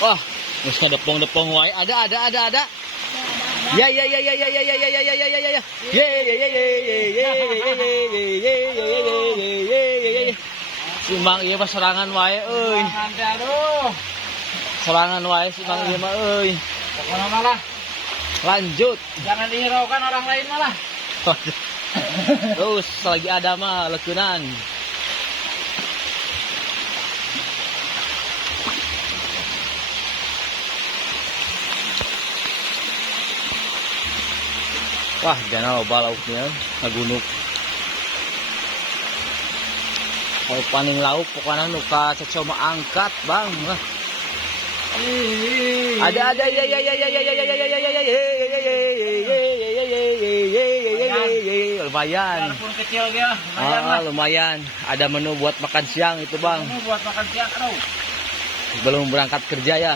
Wah, geus ngadepong-depong wae. Ada. Ya. Ya. Simbang ieu mah serangan wae euy. Serangan wae simbang ieu mah euy. Pokona malah Lanjut. jangan dihiraukan orang lain malah. Terus selagi ada mah leukeunnan. Wah, jangan loba lauknya, ngagunuk. Kalau paning lauk pokoknya nuka cecau mah angkat, Bang. Ada lumayan. Walaupun kecil dia, lumayan lah. Lumayan. Ada menu buat makan siang itu, Bang. Menu buat makan siang, aduh. Belum berangkat kerja ya.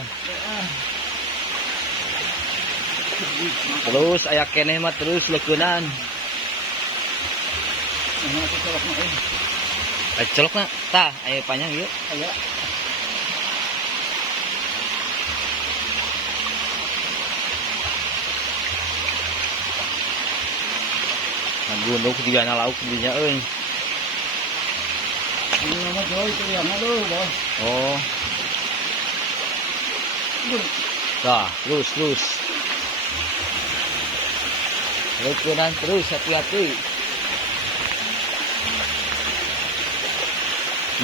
Terus aya keneh mah terus leukeunnan. Celokna tah aya panjang ieu. Aya. Gunung digana lauk dinya euy. Ini mah joy itu yang aduh, boy. Oh. Dah, terus. Leukeunnan terus hati-hati.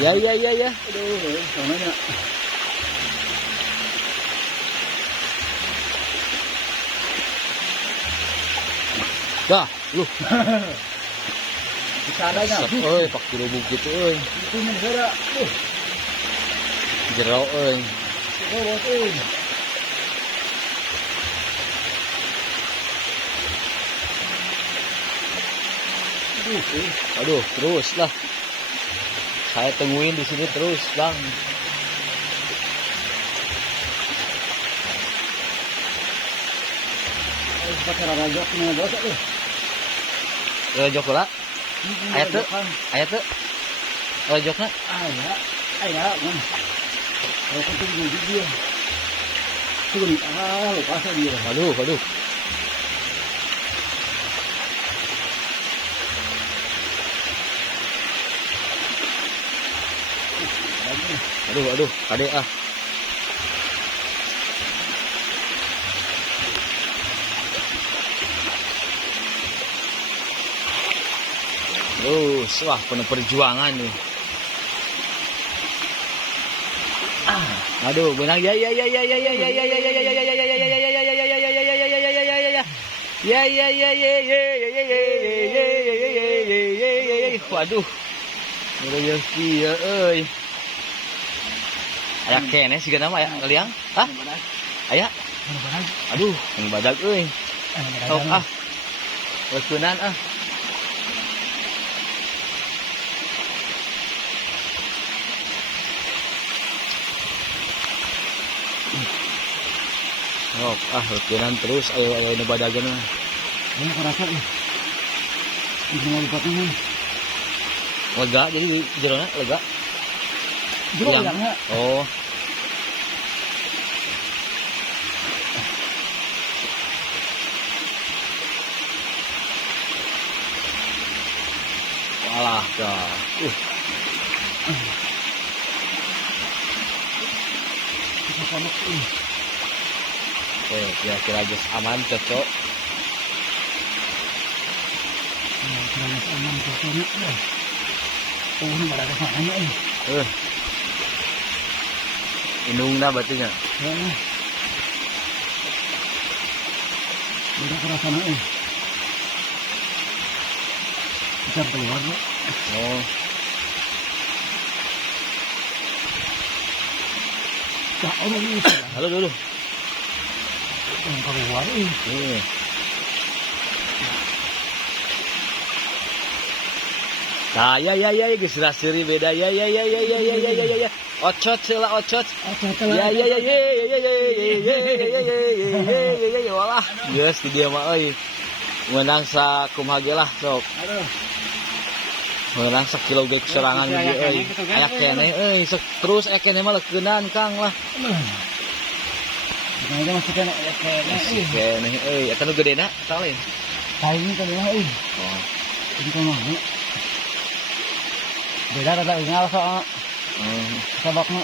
Ya. Aduh, sananya. Dah, lu. Bisa adanya. Euy, pak dirubuk gitu euy. Itu negara. Jero euy. Oh, boy. Aduh, terus lah. Saya tungguin di sini terus, Bang. Pakai rajak punya dosa tuh. Rojok lah. Aya teu? Rojokna? Aya, kan. Kalau penting gigi dia. Turun, lupa dia. Aduh. Aduh, kade ah. Terus, wah penuh perjuangan nih. Aduh, benang ya. Waduh. Rezeki ya euy. Aya keneh sigana mah aya liang. Hah? Aya? Aduh, yang badag euy. Sok ah. Leukeunnan ah. Sok leukeunnan terus aya nu badagan mah. Ini kerasa nih. Ini lipatnya nih. Lega jadi jerona lega. Bilangnya. Oh. Walah dah. Kita sama ini. Kira-kira geus aman cocok. Kira-kira aman cocoknya. Oh, ini ada kesananya ini. Indungna batunya. Ya. Udah kerasana ini. Kita keluar ya. Oh. Ya Allah ini. Halo dulu. Yang keluar ini. Nah, ya, geus rasiri beda. Ya. Ocot ceula ocot. Ya. Walah, geus di dieu mah euy. Meunang sakumaha ge lah sok. Aduh. Meunang sakilo ge serangan ge euy. Aya keneh euy, terus aya keneh mah leukeunnan Kang lah. Ini masih kena kayaknya. Kene eta nu gedena salin. Kain kan ya. Oh. Ini kan mau. Beda rada ingal soal sabaknya.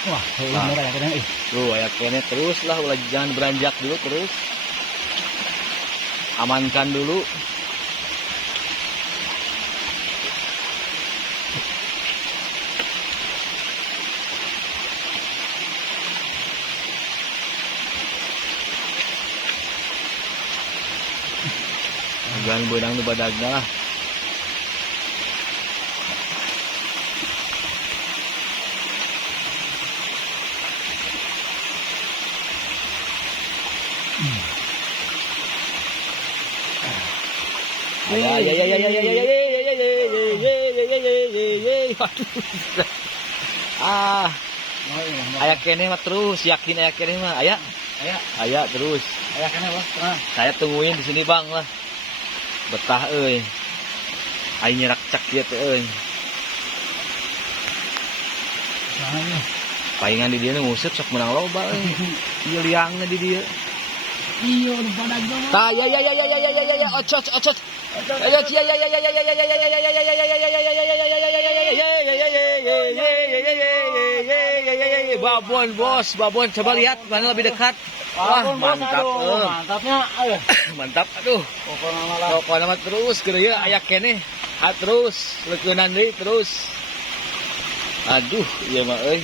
Wah, ini merah ya kadang. Tuh, aya kene terus lah, ulah jangan beranjak dulu terus. Amankan dulu. Jangan benang nu badagna lah. Aya kene mah terus, yakin aya kene mah. Aya terus. Aya kene Bos. Saya tungguin di sini Bang lah. Betah euy. Ai nyerak cak ieu teh euy. Paingan di dieu nguseup sok menang loba euy. Ieu liangna di dieu. Iya, udah pada gua. Ta ya ocot. Babon bos, babon coba lihat mana lebih dekat. Wah, mantap. Mantapnya. Mantap aduh. Pokoknya mah terus geus ieu aya keneh. Terus leukeunnan deui terus. Aduh, ieu mah euy.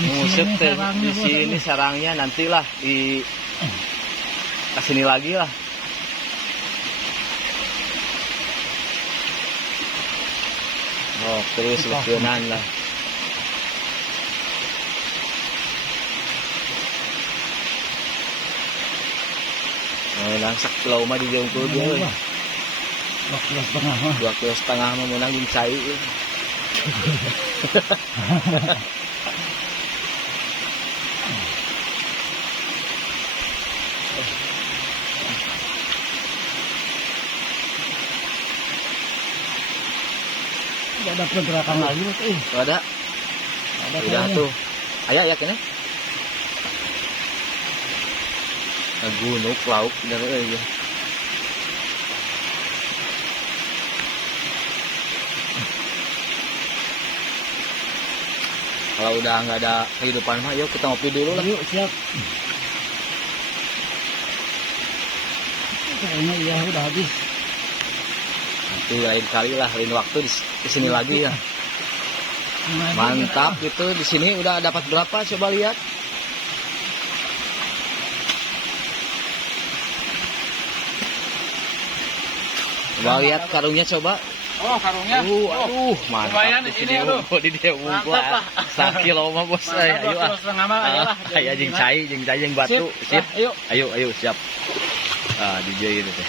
Musik teh di sini sarangnya nantilah di kesini lagi lah. Oh terus leukeunnan lah. Oh langsak kilau mah di diungkul deui. 2,5 2,5 mah meunang jeung cai. Ada pergerakan lagi Bos. Ada. Udah tuh. Aya kene. Gunung lauk dari euy. Kalau udah nggak ada kehidupan mah, yuk kita ngopi dulu lah. Yuk, siap. Kayaknya iya udah habis. Nanti lain kali lah, lain waktu di sini lagi ya. Mantap gitu, di sini udah dapat berapa? Coba lihat. Coba lihat karungnya coba. Oh, karungnya. Aduh, mantap. Lumayan di ini sini aduh. di dia unggul. 1 kilo mah bos. Ayo ah. Aya jeung cai, jeung batu. Sip. Ayo. Ayo siap. Ah, DJ gitu teh.